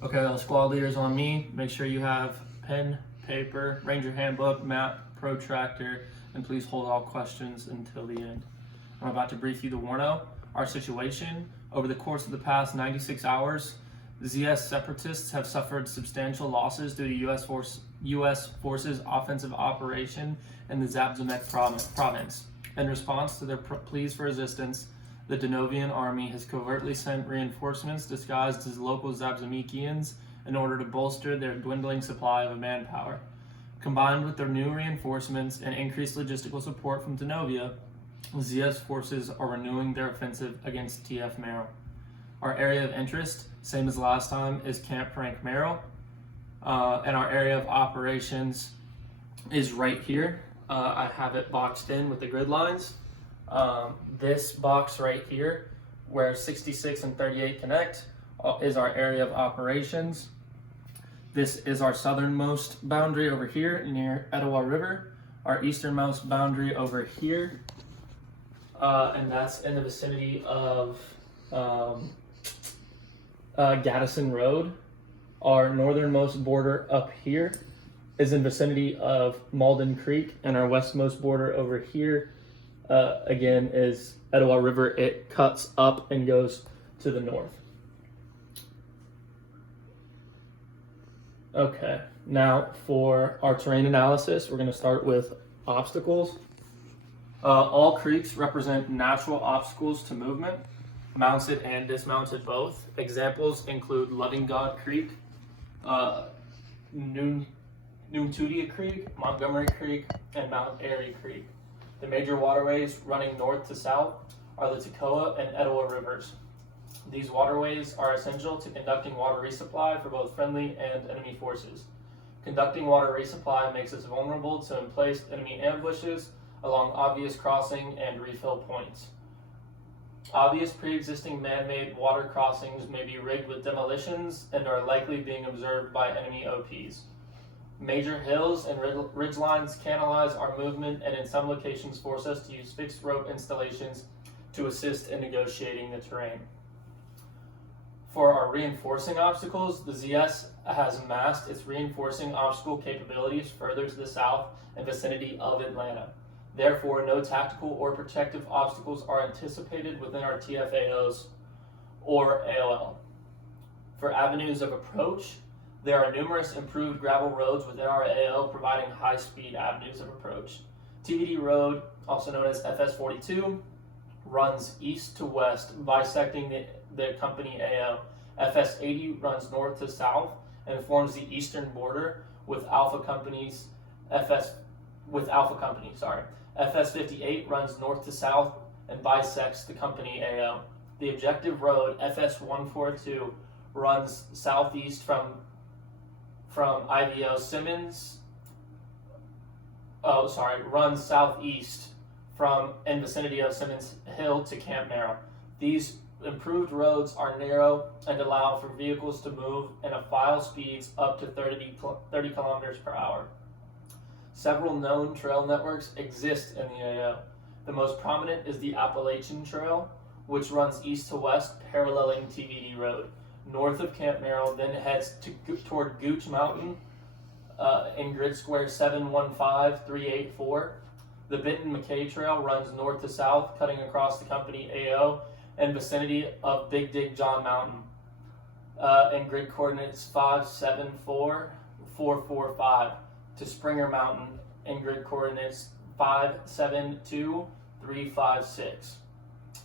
Okay, all squad leaders on me. Make sure you have pen, paper, ranger handbook, map, protractor, and please hold all questions until the end. I'm about to brief you the Warno. Our situation: over the course of the past 96 hours, the ZS separatists have suffered substantial losses due to U.S. forces offensive operation in the Zabzamek province. In response to their pleas for resistance, the Denovian army has covertly sent reinforcements disguised as local Zabzamekians in order to bolster their dwindling supply of manpower. Combined with their new reinforcements and increased logistical support from Denovia, ZS forces are renewing their offensive against TF Merrill. Our area of interest, same as last time, is Camp Frank Merrill, and our area of operations is right here. I have it boxed in with the grid lines. This box right here, where 66 and 38 connect, is our area of operations. This is our southernmost boundary over here near Etowah River, our easternmost boundary over here, and that's in the vicinity of Gaddison Road. Our northernmost border up here is in vicinity of Malden Creek, and our westmost border over here again is Etowah River. It cuts up and goes to the north. Okay, now for our terrain analysis, we're going to start with obstacles. All creeks represent natural obstacles to movement, mounted and dismounted both. Examples include Ludingod Creek, Noontudia Creek, Montgomery Creek, and Mount Airy Creek. The major waterways running north to south are the Toccoa and Etowah rivers. These waterways are essential to conducting water resupply for both friendly and enemy forces. Conducting water resupply makes us vulnerable to emplaced enemy ambushes along obvious crossing and refill points. Obvious pre-existing man-made water crossings may be rigged with demolitions and are likely being observed by enemy OPs. Major hills and ridgelines canalize our movement and in some locations force us to use fixed rope installations to assist in negotiating the terrain. For our reinforcing obstacles, the ZS has massed its reinforcing obstacle capabilities further to the south and vicinity of Atlanta. Therefore, no tactical or protective obstacles are anticipated within our TFAOs or AOL. For avenues of approach, there are numerous improved gravel roads within our AO providing high-speed avenues of approach. TVD Road, also known as FS42, runs east to west, bisecting the company AO. FS80 runs north to south and forms the eastern border with Alpha Company's FS58 runs north to south and bisects the company AO. The objective road, FS142, runs southeast from IVO Simmons. Runs southeast from in vicinity of Simmons Hill to Camp Merrill. These improved roads are narrow and allow for vehicles to move in a file speeds up to 30 kilometers per hour. Several known trail networks exist in the AO. The most prominent is the Appalachian Trail, which runs east to west, paralleling TVD Road. North of Camp Merrill, then heads toward Gooch Mountain in grid square 715384. The Benton McKay Trail runs north to south, cutting across the company AO in vicinity of Big Dig John Mountain in grid coordinates 574445 to Springer Mountain in grid coordinates 572356.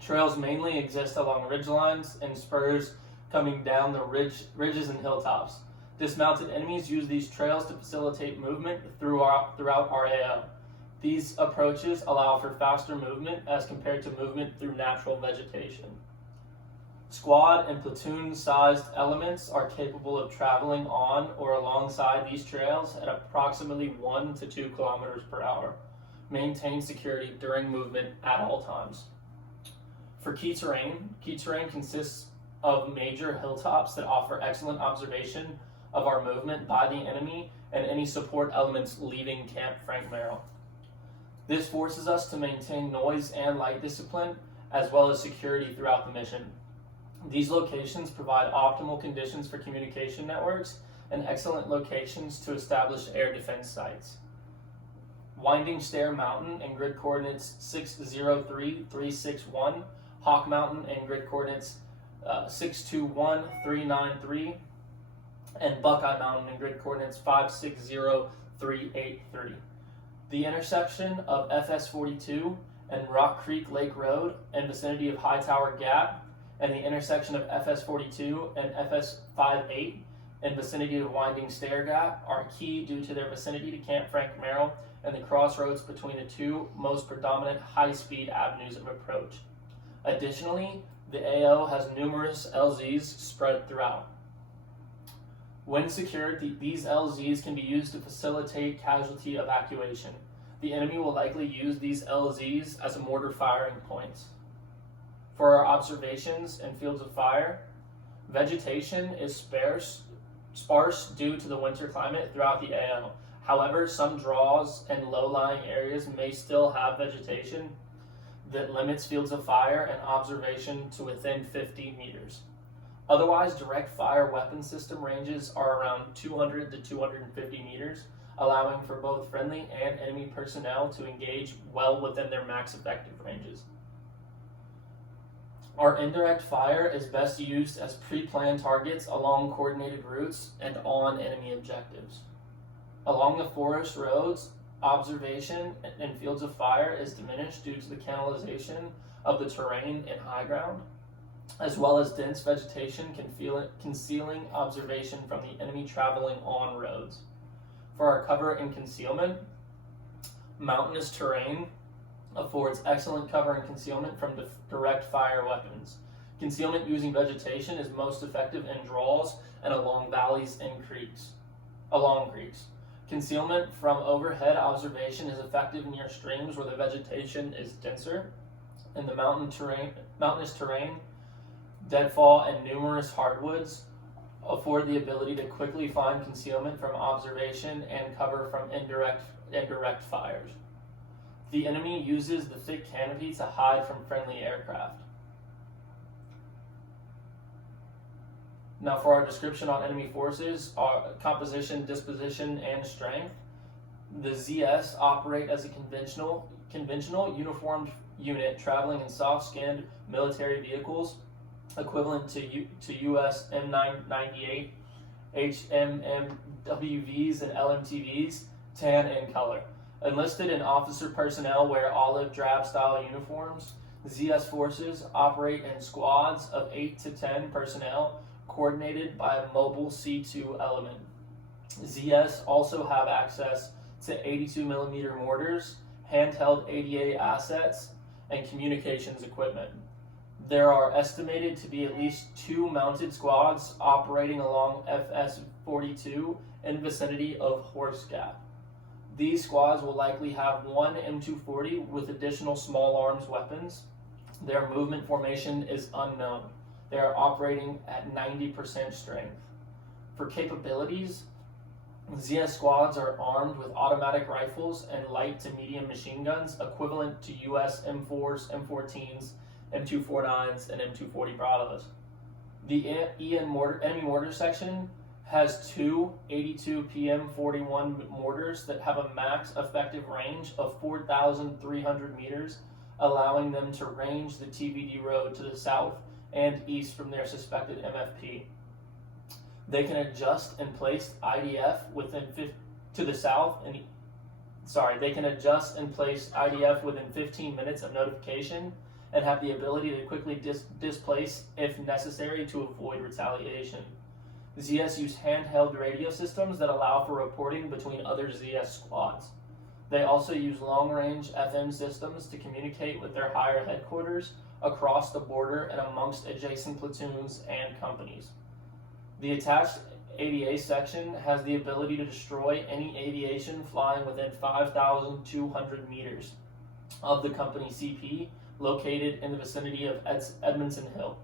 Trails mainly exist along ridgelines and spurs coming down the ridges and hilltops. Dismounted enemies use these trails to facilitate movement throughout our AO. These approaches allow for faster movement as compared to movement through natural vegetation. Squad and platoon-sized elements are capable of traveling on or alongside these trails at approximately 1 to 2 kilometers per hour. Maintain security during movement at all times. For key terrain consists of major hilltops that offer excellent observation of our movement by the enemy and any support elements leaving Camp Frank Merrill. This forces us to maintain noise and light discipline as well as security throughout the mission. These locations provide optimal conditions for communication networks and excellent locations to establish air defense sites. Winding Stair Mountain in grid coordinates 603-361, Hawk Mountain in grid coordinates 621-393, and Buckeye Mountain in grid coordinates 560-383. The intersection of FS42 and Rock Creek Lake Road in vicinity of Hightower Gap, and the intersection of FS42 and FS58 in vicinity of Winding Stair Gap are key due to their vicinity to Camp Frank Merrill and the crossroads between the two most predominant high-speed avenues of approach. Additionally, the AO has numerous LZs spread throughout. When secured, these LZs can be used to facilitate casualty evacuation. The enemy will likely use these LZs as mortar firing points. For our observations and fields of fire, vegetation is sparse due to the winter climate throughout the AO. However, some draws and low-lying areas may still have vegetation that limits fields of fire and observation to within 50 meters. Otherwise, direct fire weapon system ranges are around 200 to 250 meters, allowing for both friendly and enemy personnel to engage well within their max effective ranges. Our indirect fire is best used as pre-planned targets along coordinated routes and on enemy objectives. Along the forest roads, observation in fields of fire is diminished due to the canalization of the terrain in high ground, as well as dense vegetation concealing observation from the enemy traveling on roads. For our cover and concealment, mountainous terrain affords excellent cover and concealment from direct fire weapons. Concealment using vegetation is most effective in draws and along valleys and along creeks. Concealment from overhead observation is effective near streams where the vegetation is denser. In the mountainous terrain, deadfall and numerous hardwoods afford the ability to quickly find concealment from observation and cover from indirect fires. The enemy uses the thick canopy to hide from friendly aircraft. Now for our description on enemy forces, our composition, disposition, and strength. The ZS operate as a conventional uniformed unit traveling in soft-skinned military vehicles equivalent to US M998, HMMWVs, and LMTVs, tan in color. Enlisted and officer personnel wear olive drab style uniforms. ZS forces operate in squads of 8 to 10 personnel coordinated by a mobile C2 element. ZS also have access to 82mm mortars, handheld ADA assets, and communications equipment. There are estimated to be at least 2 mounted squads operating along FS42 in vicinity of Horse Gap. These squads will likely have 1 M240 with additional small arms weapons. Their movement formation is unknown. They are operating at 90% strength. For capabilities, ZS squads are armed with automatic rifles and light to medium machine guns equivalent to US M4s, M14s, M249s, and M240 Bravos. The enemy mortar section has 2 82 PM41 mortars that have a max effective range of 4,300 meters, allowing them to range the TVD road to the south and east from their suspected MFP. They can adjust and place IDF to the south and they can adjust and place IDF within 15 minutes of notification and have the ability to quickly displace if necessary to avoid retaliation. ZS use handheld radio systems that allow for reporting between other ZS squads. They also use long-range FM systems to communicate with their higher headquarters across the border and amongst adjacent platoons and companies. The attached ADA section has the ability to destroy any aviation flying within 5,200 meters of the company CP located in the vicinity of Edmondson Hill.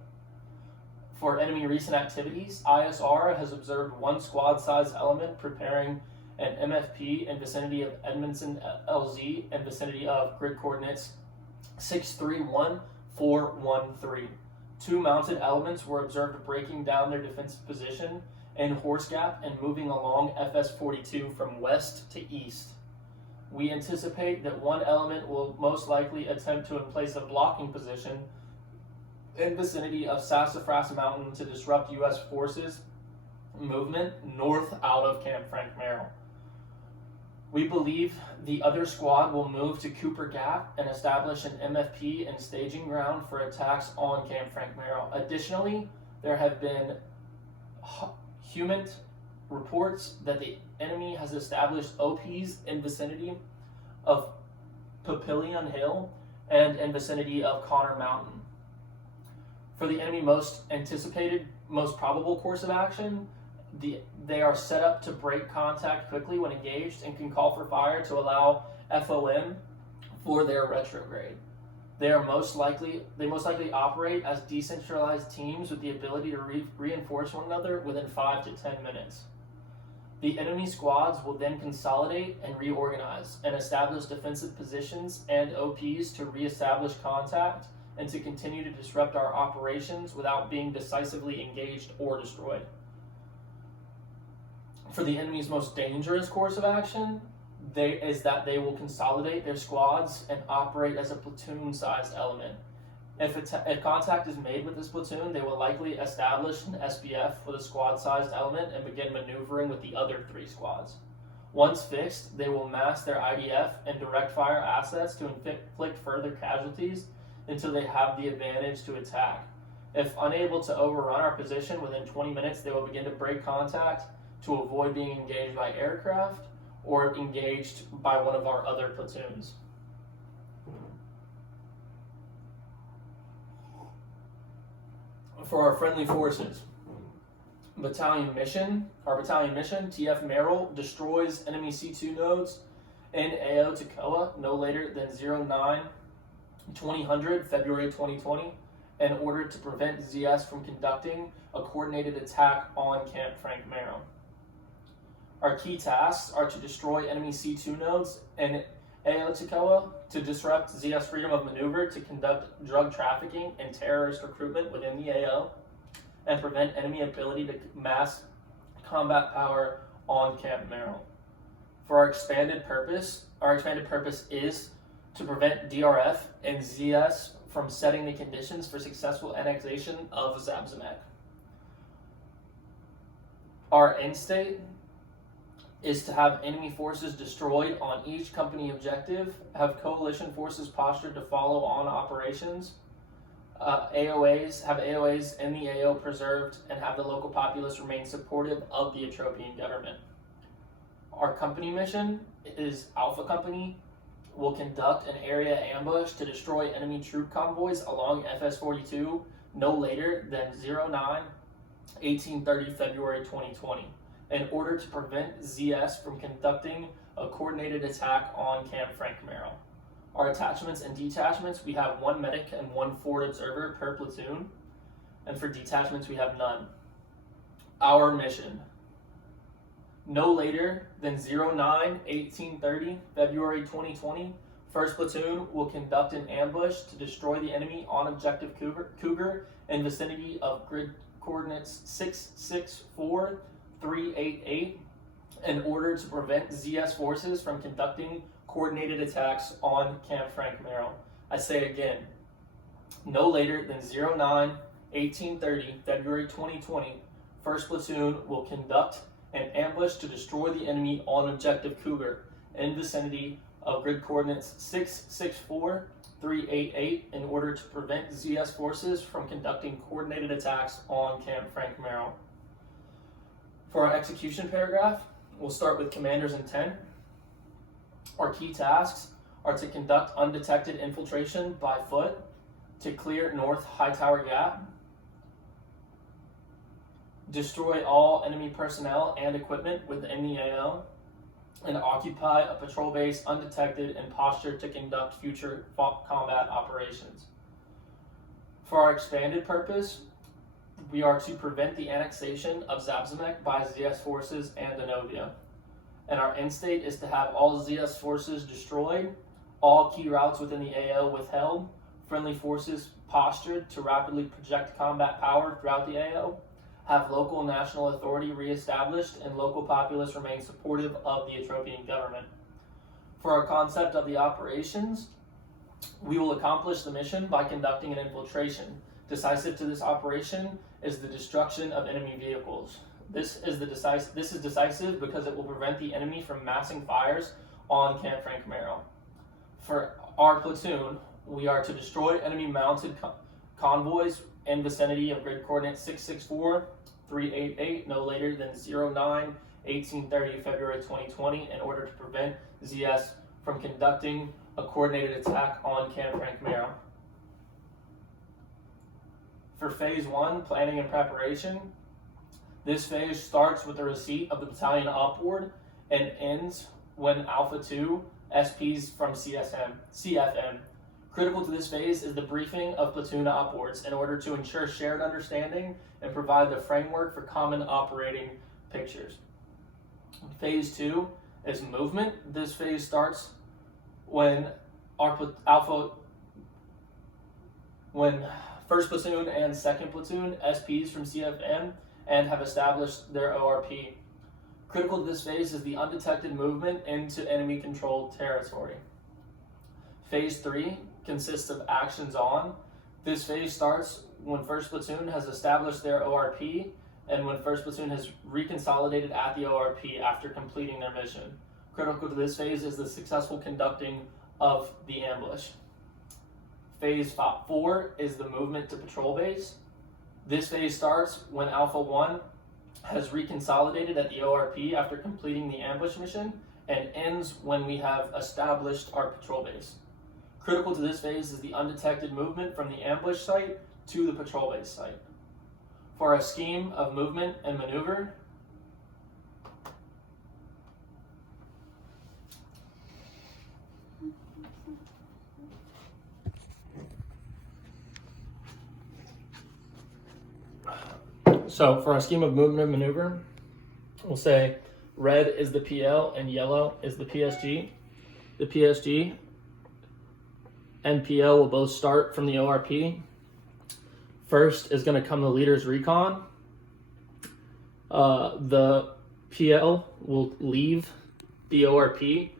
For enemy recent activities, ISR has observed 1 squad-sized element preparing an MFP in vicinity of Edmondson LZ and vicinity of grid coordinates 631-413. 2 mounted elements were observed breaking down their defensive position in Horse Gap and moving along FS-42 from west to east. We anticipate that one element will most likely attempt to place a blocking position in vicinity of Sassafras Mountain to disrupt U.S. forces movement north out of Camp Frank Merrill. We believe the other squad will move to Cooper Gap and establish an MFP and staging ground for attacks on Camp Frank Merrill. Additionally, there have been human reports that the enemy has established OPs in vicinity of Papillion Hill and in vicinity of Connor Mountain. For the enemy most anticipated, most probable course of action, they are set up to break contact quickly when engaged and can call for fire to allow FOM for their retrograde. They most likely operate as decentralized teams with the ability to reinforce one another within 5 to 10 minutes. The enemy squads will then consolidate and reorganize and establish defensive positions and OPs to reestablish contact and to continue to disrupt our operations without being decisively engaged or destroyed. For the enemy's most dangerous course of action, they will consolidate their squads and operate as a platoon-sized element. If contact is made with this platoon, they will likely establish an SBF with a squad-sized element and begin maneuvering with the other 3 squads. Once fixed, they will mass their IDF and direct fire assets to inflict further casualties until they have the advantage to attack. If unable to overrun our position within 20 minutes, they will begin to break contact to avoid being engaged by aircraft or engaged by one of our other platoons. For our friendly forces, our battalion mission, TF Merrill destroys enemy C2 nodes in AO Toccoa no later than 09/2000, February 2020, in order to prevent ZS from conducting a coordinated attack on Camp Frank Merrill. Our key tasks are to destroy enemy C2 nodes in AO Toccoa, to disrupt ZS freedom of maneuver, to conduct drug trafficking and terrorist recruitment within the AO, and prevent enemy ability to mass combat power on Camp Merrill. For our expanded purpose is to prevent DRF and ZS from setting the conditions for successful annexation of Zabzamek. Our end state is to have enemy forces destroyed on each company objective, have coalition forces postured to follow on operations, have AOAs in the AO preserved, and have the local populace remain supportive of the Atropian government. Our company mission is Alpha Company will conduct an area ambush to destroy enemy troop convoys along FS-42 no later than 09/1830, February 2020. In order to prevent ZS from conducting a coordinated attack on Camp Frank Merrill. Our attachments and detachments, we have 1 medic and 1 forward observer per platoon, and for detachments we have none. Our mission, no later than 09/1830, February 2020, 1st Platoon will conduct an ambush to destroy the enemy on objective Cougar in vicinity of grid coordinates 664-388 in order to prevent ZS forces from conducting coordinated attacks on Camp Frank Merrill. I say again, no later than 09/1830, February 2020, 1st Platoon will conduct an ambush to destroy the enemy on objective Cougar in vicinity of grid coordinates 664-388 in order to prevent ZS forces from conducting coordinated attacks on Camp Frank Merrill. For our execution paragraph, we'll start with commander's intent. Our key tasks are to conduct undetected infiltration by foot, to clear North Hightower Gap, destroy all enemy personnel and equipment within the AO, and occupy a patrol base undetected and postured to conduct future combat operations. For our expanded purpose, we are to prevent the annexation of Zabzamek by ZS forces and Danovia. And our end state is to have all ZS forces destroyed, all key routes within the AO withheld, friendly forces postured to rapidly project combat power throughout the AO, have local and national authority reestablished, and local populace remain supportive of the Atropian government. For our concept of the operations, we will accomplish the mission by conducting an infiltration. Decisive to this operation is the destruction of enemy vehicles. This is decisive because it will prevent the enemy from massing fires on Camp Frank Camaro. For our platoon, we are to destroy enemy mounted convoys in vicinity of grid coordinate 664-388 no later than 09/1830 February 2020 in order to prevent ZS from conducting a coordinated attack on Camp Frank Camaro. For phase 1, planning and preparation, this phase starts with the receipt of the battalion upward and ends when Alpha 2 SPs from CFM. Critical to this phase is the briefing of platoon upwards in order to ensure shared understanding and provide the framework for common operating pictures. Phase 2 is movement. This phase starts when first platoon and second platoon SPs from CFM and have established their ORP. Critical to this phase is the undetected movement into enemy controlled territory. Phase 3 consists of actions on. This phase starts when first platoon has established their ORP and when first platoon has reconsolidated at the ORP after completing their mission. Critical to this phase is the successful conducting of the ambush. Phase 4 is the movement to patrol base. This phase starts when Alpha 1 has reconsolidated at the ORP after completing the ambush mission and ends when we have established our patrol base. Critical to this phase is the undetected movement from the ambush site to the patrol base site. For a scheme of movement and maneuver, we'll say red is the PL and yellow is the PSG. The PSG and PL will both start from the ORP. First is going to come the leader's recon. The PL will leave the ORP